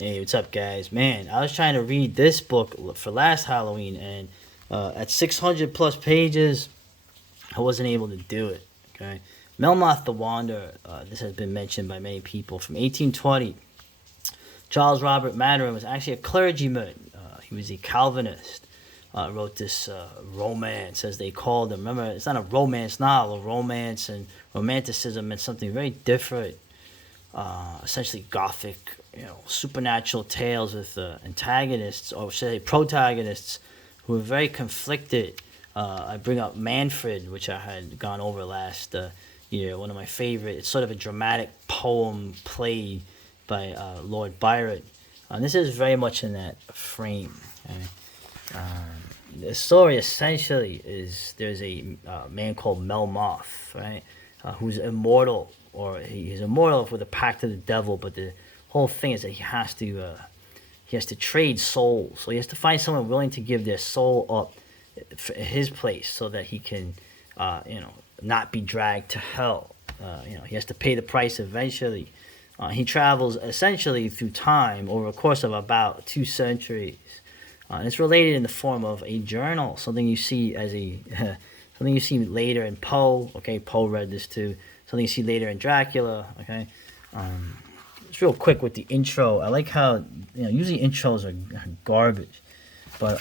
Hey, what's up, guys? Man, I was trying to read this book for last Halloween, and at 600 plus pages, I wasn't able to do it. Okay, Melmoth the Wanderer. This has been mentioned by many people. From 1820, Charles Robert Maturin was actually a clergyman. He was a Calvinist. Wrote this romance, as they called him. Remember, it's not a romance novel. Romance and romanticism meant something very different. Essentially Gothic, supernatural tales with antagonists, or should I say protagonists, who were very conflicted. I bring up Manfred, which I had gone over last year, one of my favorite. It's sort of a dramatic poem play by Lord Byron. This is very much in that frame. Okay? The story essentially is there's a man called Melmoth, right, who's immortal, or he's immortal with a pact to the devil. But the whole thing is that he has to trade souls. So he has to find someone willing to give their soul up for his place, so that he can, not be dragged to hell. He has to pay the price eventually. He travels essentially through time over a course of about 2 centuries. And it's related in the form of a journal, something you see as a something you see later in Poe. Okay, Poe read this too. Something you see later in Dracula. Okay, it's real quick with the intro. I like how usually intros are garbage, but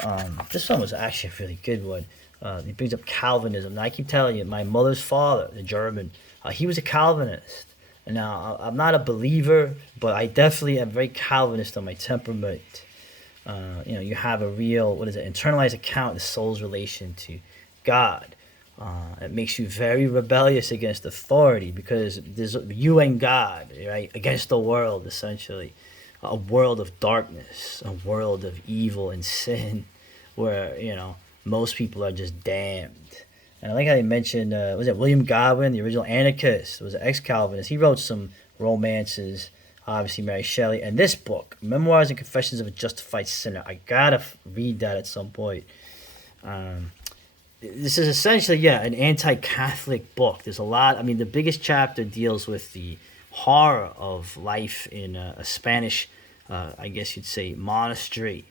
this one was actually a really good one. It brings up Calvinism. Now I keep telling you, my mother's father, the German, he was a Calvinist. And now I'm not a believer, but I definitely am very Calvinist on my temperament. You have a real, internalized account of the soul's relation to God. It makes you very rebellious against authority, because there's you and God, right, against the world, essentially. A world of darkness, a world of evil and sin, where, most people are just damned. And I like how they mentioned, was it William Godwin, the original anarchist, was an ex-Calvinist. He wrote some romances, obviously Mary Shelley, and this book, Memoirs and Confessions of a Justified Sinner. I gotta read that at some point. This is essentially, an anti-Catholic book. There's a lot. I mean, the biggest chapter deals with the horror of life in a Spanish, I guess you'd say, monastery,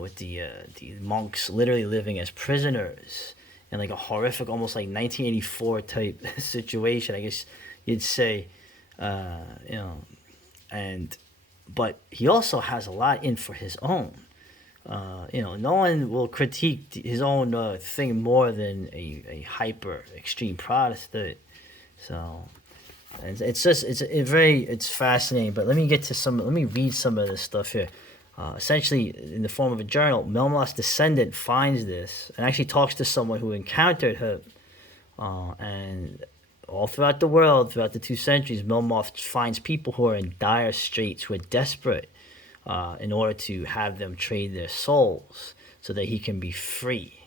with the monks literally living as prisoners in like a horrific, almost like 1984 type situation, I guess you'd say. Uh, you know, and but he also has a lot in for his own. No one will critique his own thing more than a hyper extreme Protestant. So it's just it's fascinating. But let me get to some. Let me read some of this stuff here. Essentially, in the form of a journal, Melmoth's descendant finds this and actually talks to someone who encountered him. And all throughout the world, throughout the 2 centuries, Melmoth finds people who are in dire straits, who are desperate, in order to have them trade their souls so that he can be free.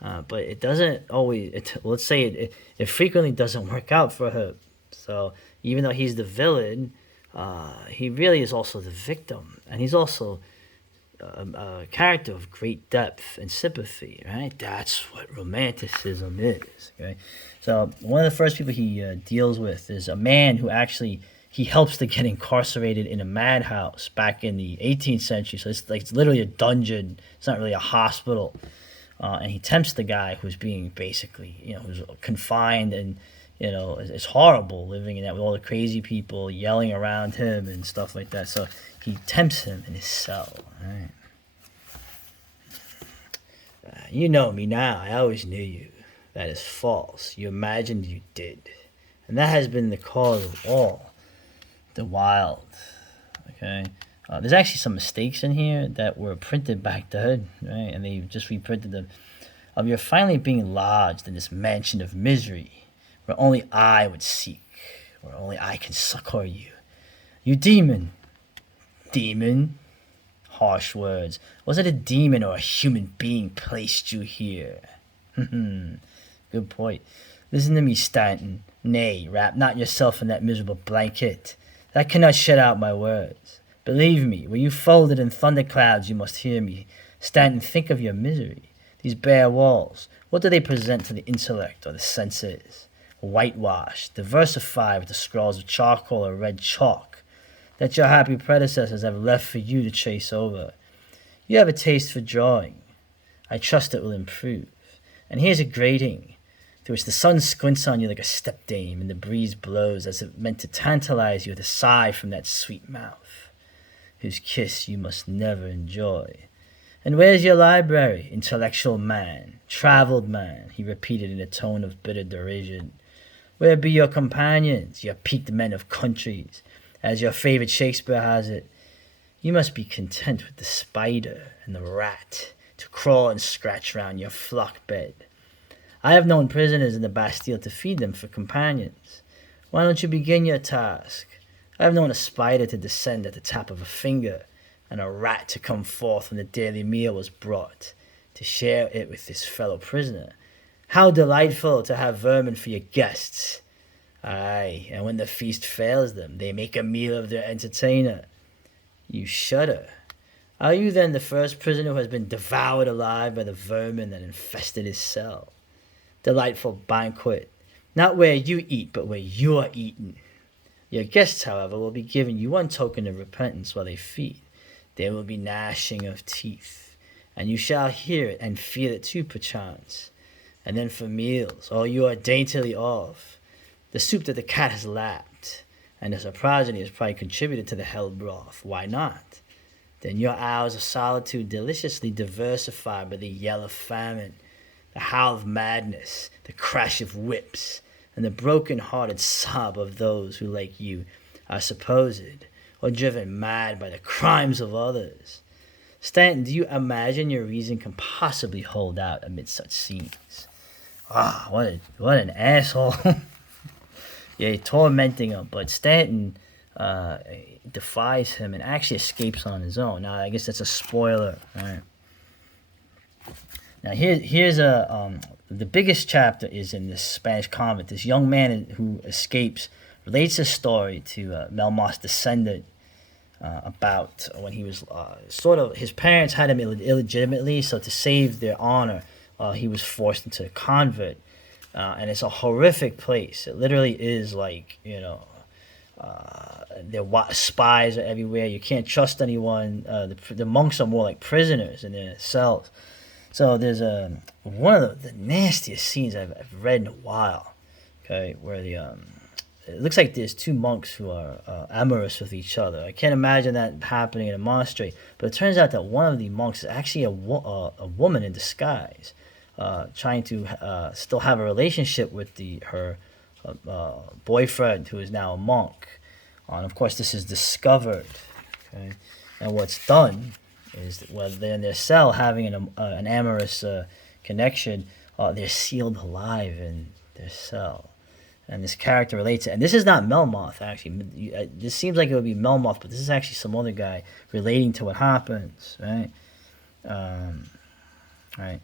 But it doesn't always, let's say it frequently doesn't work out for him. So even though he's the villain, he really is also the victim. And he's also a character of great depth and sympathy, right? That's what romanticism is, okay? So one of the first people he deals with is a man who actually he helps to get incarcerated in a madhouse back in the 18th century. So it's literally a dungeon. It's not really a hospital. And he tempts the guy who's being basically, who's confined, and it's horrible living in that with all the crazy people yelling around him and stuff like that. So he tempts him in his cell. All right. You know me now. I always knew you. That is false. You imagined you did. And that has been the cause of all the wild. Okay? There's actually some mistakes in here that were printed back then, right? And they just reprinted them. You're finally being lodged in this mansion of misery, where only I would seek, where only I can succor you. You demon. Demon? Harsh words. Was it a demon or a human being placed you here? Good point. Listen to me, Stanton. Nay, wrap not yourself in that miserable blanket. That cannot shut out my words. Believe me, were you folded in thunderclouds, you must hear me. Stanton, think of your misery. These bare walls, what do they present to the intellect or the senses? Whitewashed, diversified with the scrawls of charcoal or red chalk. that your happy predecessors have left for you to chase over. You have a taste for drawing. I trust it will improve. And here's a grating, through which the sun squints on you like a stepdame, and the breeze blows as if meant to tantalize you with a sigh from that sweet mouth, whose kiss you must never enjoy. And where's your library, intellectual man, traveled man? He repeated in a tone of bitter derision. Where be your companions, your peaked men of countries? As your favorite Shakespeare has it, you must be content with the spider and the rat to crawl and scratch round your flock bed. I have known prisoners in the Bastille to feed them for companions. Why don't you begin your task? I have known a spider to descend at the tap of a finger, and a rat to come forth when the daily meal was brought, to share it with his fellow prisoner. How delightful to have vermin for your guests! Aye, and when the feast fails them, they make a meal of their entertainer. You shudder. Are you then the first prisoner who has been devoured alive by the vermin that infested his cell? Delightful banquet, not where you eat, but where you are eaten. Your guests, however, will be giving you one token of repentance while they feed. There will be gnashing of teeth, and you shall hear it and feel it too, perchance. And then for meals, oh, you are daintily off. The soup that the cat has lapped, and as a progeny has probably contributed to the hell broth. Why not? Then your hours of solitude deliciously diversified by the yell of famine, the howl of madness, the crash of whips, and the broken-hearted sob of those who, like you, are supposed or driven mad by the crimes of others. Stanton, do you imagine your reason can possibly hold out amid such scenes? Ah, what an asshole. Yeah, tormenting him, but Stanton defies him and actually escapes on his own. Now, I guess that's a spoiler, right? Now, here's the biggest chapter is in this Spanish convent. This young man who escapes relates a story to Melmoth's descendant about when he was his parents had him illegitimately, so to save their honor, he was forced into a convent. And it's a horrific place. It literally is like, spies are everywhere. You can't trust anyone. The monks are more like prisoners in their cells. So there's one of the nastiest scenes I've read in a while. Okay, where it looks like there's two monks who are amorous with each other. I can't imagine that happening in a monastery. But it turns out that one of the monks is actually a woman in disguise. Trying to still have a relationship with her boyfriend, who is now a monk. And of course, this is discovered. Okay? And what's done is that while they're in their cell having an amorous connection, they're sealed alive in their cell. And this character relates it. And this is not Melmoth, actually. This seems like it would be Melmoth, but this is actually some other guy relating to what happens, right? Right.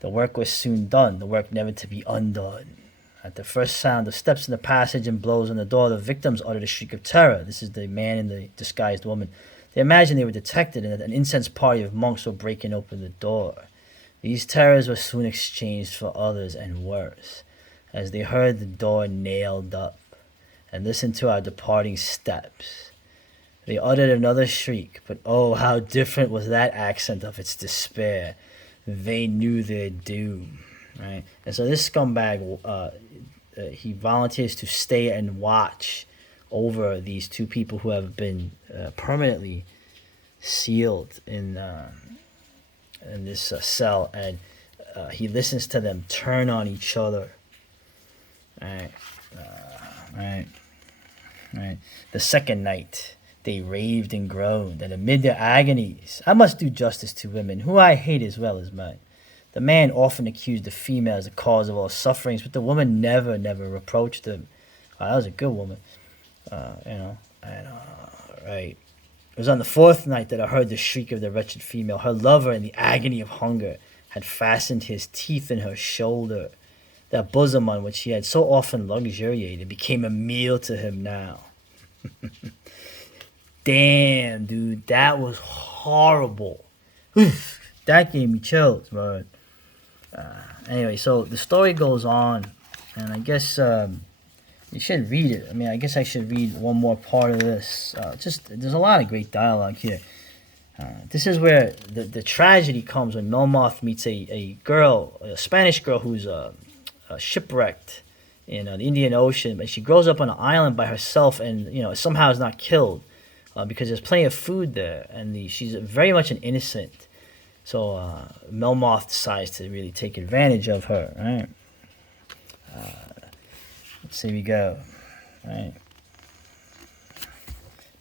The work was soon done, the work never to be undone. At the first sound of steps in the passage and blows on the door, the victims uttered a shriek of terror. This is the man and the disguised woman. They imagined they were detected and that an incensed party of monks were breaking open the door. These terrors were soon exchanged for others and worse, as they heard the door nailed up and listened to our departing steps. They uttered another shriek, but oh, how different was that accent of its despair. They knew their doom, right? And so this scumbag, he volunteers to stay and watch over these two people who have been permanently sealed in this cell, and he listens to them turn on each other. Right. The second night, they raved and groaned, and amid their agonies, I must do justice to women, who I hate as well as men. The man often accused the female as the cause of all sufferings, but the woman never reproached him. That was a good woman, right. It was on the fourth night that I heard the shriek of the wretched female. Her lover, in the agony of hunger, had fastened his teeth in her shoulder. That bosom on which he had so often luxuriated became a meal to him now. Damn, dude, that was horrible. That gave me chills, bro. Anyway, so the story goes on, and I guess You should read it. I mean, I guess I should read one more part of this. There's a lot of great dialogue here. This is where the tragedy comes when Melmoth meets a girl, a Spanish girl who's shipwrecked in the Indian Ocean, but she grows up on an island by herself, and somehow is not killed because there's plenty of food there, and she's very much an innocent. So Melmoth decides to really take advantage of her. Right? Let's see, we go. Right.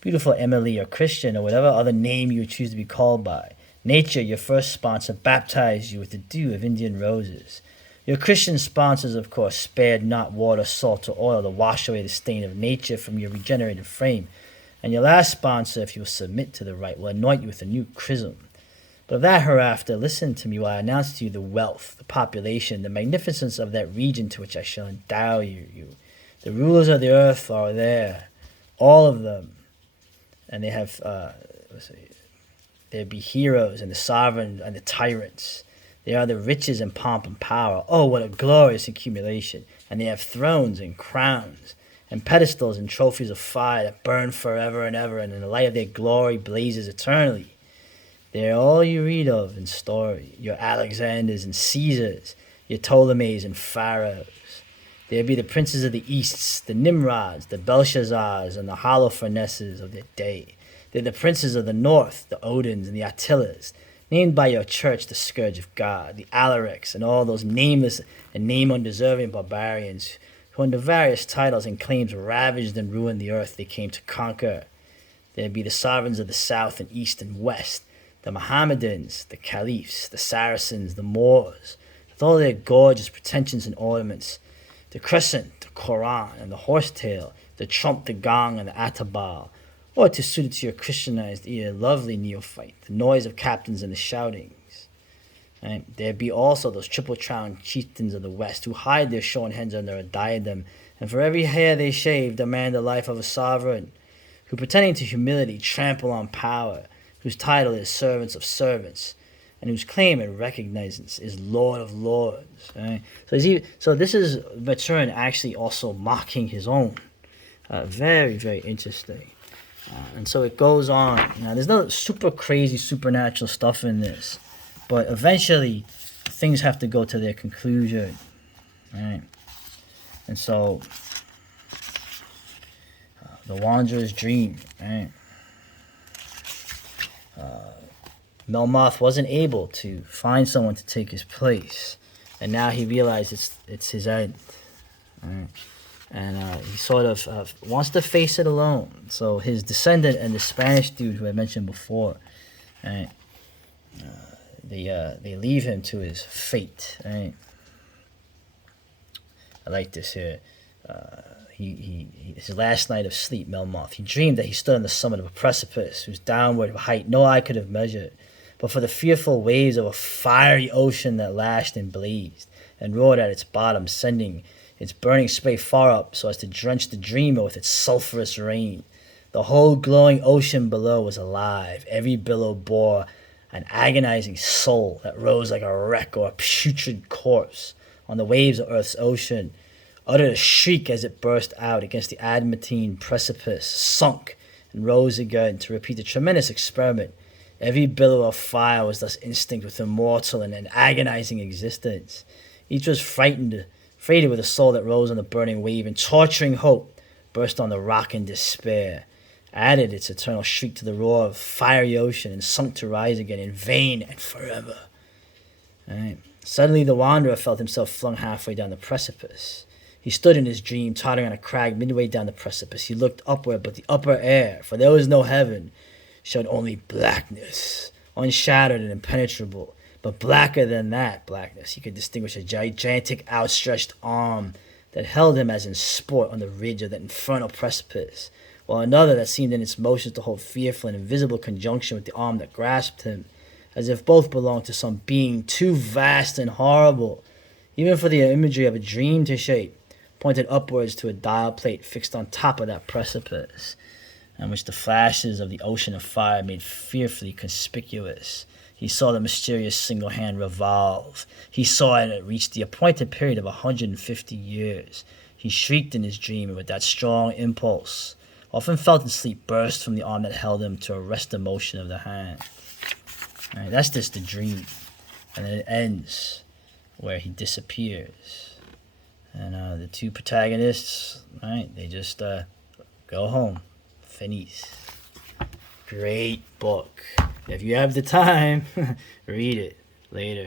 Beautiful Emily, or Christian, or whatever other name you choose to be called by. Nature, your first sponsor, baptized you with the dew of Indian roses. Your Christian sponsors, of course, spared not water, salt, or oil to wash away the stain of nature from your regenerated frame. And your last sponsor, if you will submit to the right, will anoint you with a new chrism. But of that hereafter, listen to me while I announce to you the wealth, the population, the magnificence of that region to which I shall endow you. The rulers of the earth are there, all of them. And they have, there be heroes and the sovereign and the tyrants. They are the riches and pomp and power. Oh, what a glorious accumulation. And they have thrones and crowns and pedestals and trophies of fire that burn forever and ever, and in the light of their glory blazes eternally. They are all you read of in story, your Alexanders and Caesars, your Ptolemies and Pharaohs. There be the princes of the Easts, the Nimrods, the Belshazzars, and the Holofernesses of their day. They're the princes of the North, the Odins and the Attilas, named by your church the scourge of God, the Alarics, and all those nameless and name-undeserving barbarians who under various titles and claims ravaged and ruined the earth they came to conquer. There be the sovereigns of the South and East and West, the Mohammedans, the Caliphs, the Saracens, the Moors, with all their gorgeous pretensions and ornaments, the crescent, the Koran, and the horsetail, the trump, the gong, and the atabal, or to suit it to your Christianized ear, lovely neophyte, the noise of captains and the shoutings. Right? There be also those triple-crowned chieftains of the West who hide their shorn heads under a diadem, and for every hair they shave demand the life of a sovereign, who pretending to humility trample on power, whose title is servants of servants, and whose claim and recognizance is Lord of Lords. Right? So this is Maturin actually also mocking his own. Very, very interesting. And so it goes on. Now, there's no super crazy supernatural stuff in this, but eventually things have to go to their conclusion. Right? And so the Wanderer's dream. Right? Melmoth wasn't able to find someone to take his place, and now he realizes it's his end. Right? And he sort of wants to face it alone. So his descendant and the Spanish dude who I mentioned before, right? They leave him to his fate. Right? I like this here. His last night of sleep, Melmoth, he dreamed that he stood on the summit of a precipice whose downward height no eye could have measured, but for the fearful waves of a fiery ocean that lashed and blazed and roared at its bottom, sending its burning spray far up so as to drench the dreamer with its sulphurous rain. The whole glowing ocean below was alive. Every billow bore an agonizing soul that rose like a wreck or a putrid corpse on the waves of Earth's ocean, uttered a shriek as it burst out against the adamantine precipice, sunk, and rose again to repeat the tremendous experiment. Every billow of fire was thus instinct with immortal and an agonizing existence. Each was freighted with a soul that rose on the burning wave, and torturing hope burst on the rock in despair, added its eternal shriek to the roar of fiery ocean, and sunk to rise again in vain and forever. Right. Suddenly the Wanderer felt himself flung halfway down the precipice. He stood in his dream, tottering on a crag midway down the precipice. He looked upward, but the upper air, for there was no heaven, showed only blackness, unshadowed and impenetrable. But blacker than that blackness, he could distinguish a gigantic outstretched arm that held him as in sport on the ridge of that infernal precipice, while another that seemed in its motions to hold fearful and invisible conjunction with the arm that grasped him, as if both belonged to some being too vast and horrible, even for the imagery of a dream to shape, pointed upwards to a dial plate fixed on top of that precipice, on which the flashes of the ocean of fire made fearfully conspicuous. He saw the mysterious single hand revolve. He saw it reach the appointed period of 150 years. He shrieked in his dream, and with that strong impulse, often felt in sleep, burst from the arm that held him to arrest the motion of the hand. Right, that's just the dream. And then it ends where he disappears. And the two protagonists, right, they just go home. Finis. Great book. If you have the time, read it later.